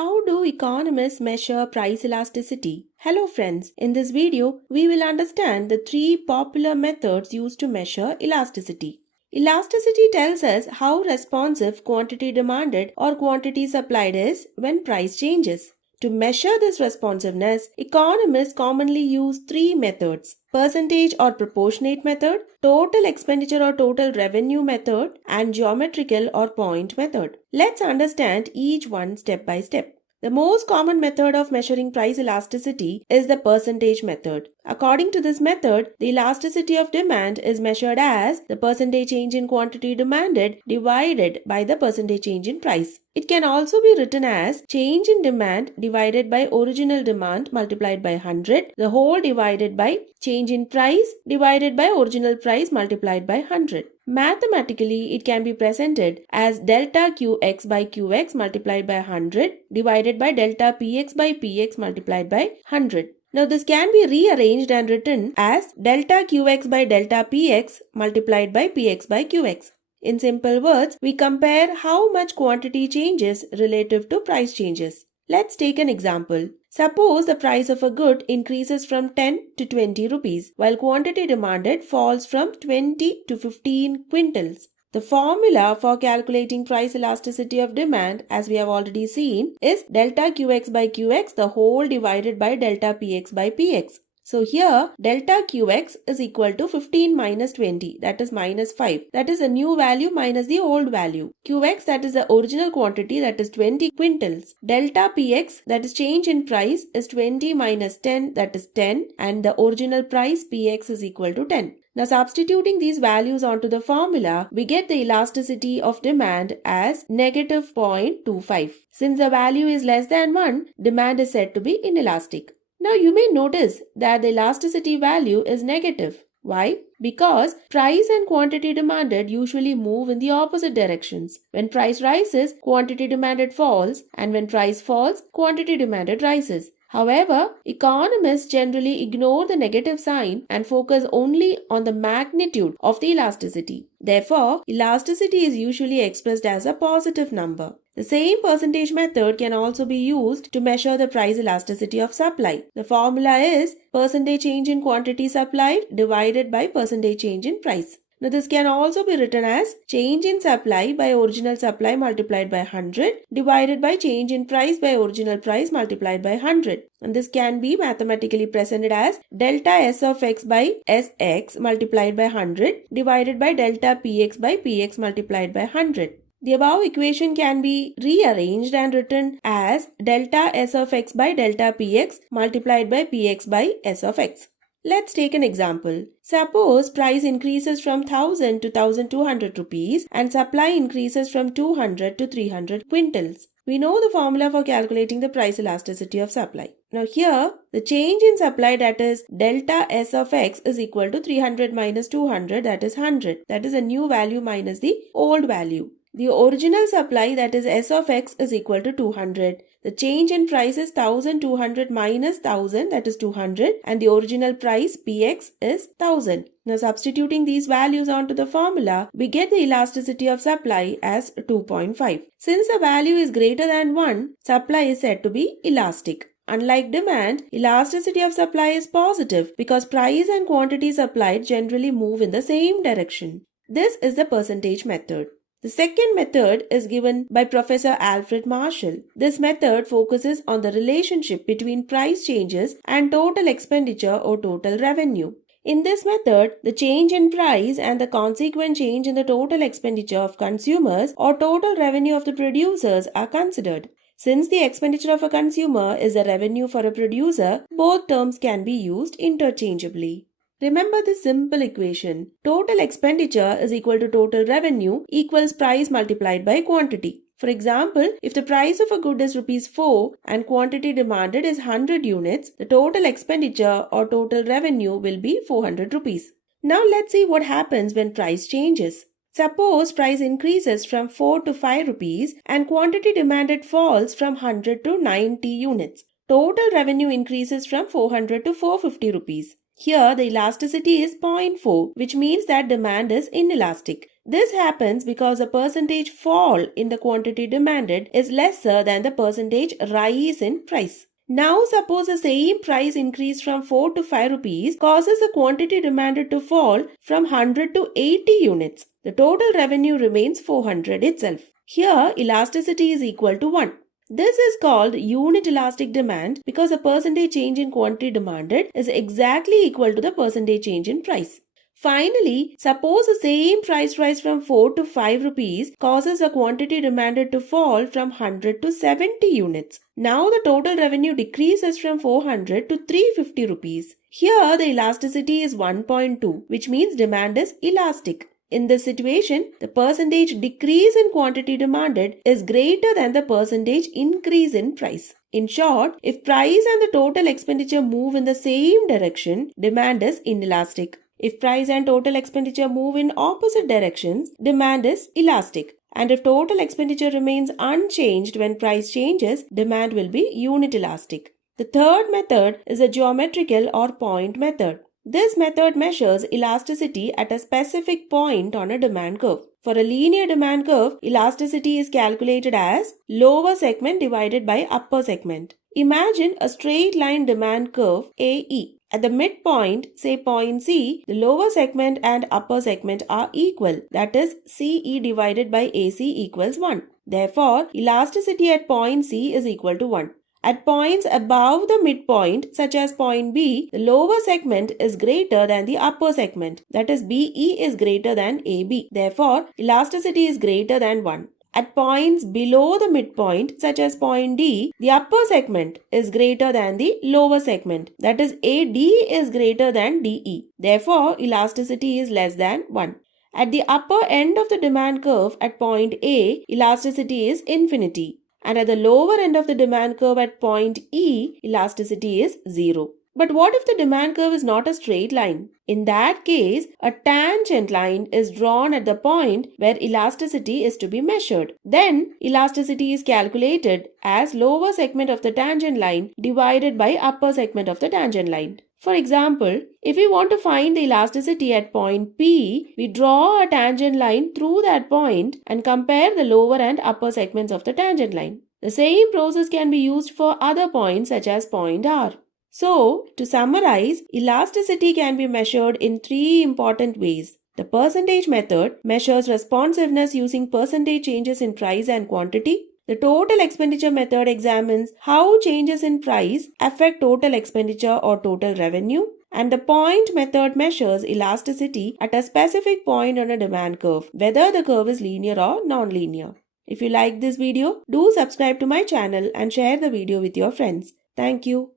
How do economists measure price elasticity? Hello friends, in this video, we will understand the three popular methods used to measure elasticity. Elasticity tells us how responsive quantity demanded or quantity supplied is when price changes. To measure this responsiveness, economists commonly use three methods: percentage or proportionate method, total expenditure or total revenue method, and geometrical or point method. Let's understand each one step by step. The most common method of measuring price elasticity is the percentage method. According to this method, the elasticity of demand is measured as the percentage change in quantity demanded divided by the percentage change in price. It can also be written as change in demand divided by original demand multiplied by 100, the whole divided by change in price divided by original price multiplied by 100. Mathematically, it can be presented as delta Qx by Qx multiplied by 100 divided by delta Px by Px multiplied by 100. Now this can be rearranged and written as delta Qx by delta Px multiplied by Px by Qx. In simple words, we compare how much quantity changes relative to price changes. Let's take an example. Suppose the price of a good increases from 10 to 20 rupees, while quantity demanded falls from 20 to 15 quintals. The formula for calculating price elasticity of demand, as we have already seen, is delta Qx by Qx the whole divided by delta Px by Px. So here delta Qx is equal to 15 minus 20, that is minus 5. That is a new value minus the old value. Qx, that is the original quantity, that is 20 quintals. Delta Px, that is change in price, is 20 minus 10, that is 10, and the original price Px is equal to 10. Now substituting these values onto the formula, we get the elasticity of demand as negative 0.25. Since the value is less than 1, demand is said to be inelastic. Now you may notice that the elasticity value is negative. Why? Because price and quantity demanded usually move in the opposite directions. When price rises, quantity demanded falls, and when price falls, quantity demanded rises. However, economists generally ignore the negative sign and focus only on the magnitude of the elasticity. Therefore, elasticity is usually expressed as a positive number. The same percentage method can also be used to measure the price elasticity of supply. The formula is percentage change in quantity supplied divided by percentage change in price. Now this can also be written as change in supply by original supply multiplied by 100 divided by change in price by original price multiplied by 100. And this can be mathematically presented as delta S of x by Sx multiplied by 100 divided by delta Px by Px multiplied by 100. The above equation can be rearranged and written as delta S of x by delta Px multiplied by Px by S of x. Let's take an example. Suppose price increases from 1000 to 1200 rupees and supply increases from 200 to 300 quintals. We know the formula for calculating the price elasticity of supply. Now here, the change in supply, that is delta S of x, is equal to 300 minus 200, that is 100. That is a new value minus the old value. The original supply, that is S of x, is equal to 200. The change in price is 1200 minus 1000, that is 200, and the original price Px is 1000. Now substituting these values onto the formula, we get the elasticity of supply as 2.5. Since the value is greater than 1, supply is said to be elastic. Unlike demand, elasticity of supply is positive because price and quantity supplied generally move in the same direction. This is the percentage method. The second method is given by Professor Alfred Marshall. This method focuses on the relationship between price changes and total expenditure or total revenue. In this method, the change in price and the consequent change in the total expenditure of consumers or total revenue of the producers are considered. Since the expenditure of a consumer is the revenue for a producer, both terms can be used interchangeably. Remember this simple equation. Total expenditure is equal to total revenue equals price multiplied by quantity. For example, if the price of a good is rupees 4 and quantity demanded is 100 units, the total expenditure or total revenue will be 400 rupees. Now let's see what happens when price changes. Suppose price increases from 4 to 5 rupees and quantity demanded falls from 100 to 90 units. Total revenue increases from 400 to 450 rupees. Here the elasticity is 0.4, which means that demand is inelastic. This happens because the percentage fall in the quantity demanded is lesser than the percentage rise in price. Now suppose the same price increase from 4 to 5 rupees causes the quantity demanded to fall from 100 to 80 units. The total revenue remains 400 itself. Here elasticity is equal to 1. This is called unit elastic demand because the percentage change in quantity demanded is exactly equal to the percentage change in price. Finally, suppose the same price rise from 4 to 5 rupees causes the quantity demanded to fall from 100 to 70 units. Now the total revenue decreases from 400 to 350 rupees. Here the elasticity is 1.2, which means demand is elastic. In this situation, the percentage decrease in quantity demanded is greater than the percentage increase in price. In short, if price and the total expenditure move in the same direction, demand is inelastic. If price and total expenditure move in opposite directions, demand is elastic. And if total expenditure remains unchanged when price changes, demand will be unit elastic. The third method is a geometrical or point method. This method measures elasticity at a specific point on a demand curve. For a linear demand curve, elasticity is calculated as lower segment divided by upper segment. Imagine a straight line demand curve AE. At the midpoint, say point C, the lower segment and upper segment are equal. That is, CE divided by AC equals 1. Therefore, elasticity at point C is equal to 1. At points above the midpoint, such as point B, the lower segment is greater than the upper segment. That is, BE is greater than AB. Therefore, elasticity is greater than 1. At points below the midpoint, such as point D, the upper segment is greater than the lower segment. That is, AD is greater than DE. Therefore, elasticity is less than 1. At the upper end of the demand curve at point A, elasticity is infinity. And at the lower end of the demand curve at point E, elasticity is 0. But what if the demand curve is not a straight line? In that case, a tangent line is drawn at the point where elasticity is to be measured. Then, elasticity is calculated as lower segment of the tangent line divided by upper segment of the tangent line. For example, if we want to find the elasticity at point P, we draw a tangent line through that point and compare the lower and upper segments of the tangent line. The same process can be used for other points such as point R. So, to summarize, elasticity can be measured in 3 important ways. The percentage method measures responsiveness using percentage changes in price and quantity. The total expenditure method examines how changes in price affect total expenditure or total revenue. And the point method measures elasticity at a specific point on a demand curve, whether the curve is linear or non-linear. If you like this video, do subscribe to my channel and share the video with your friends. Thank you.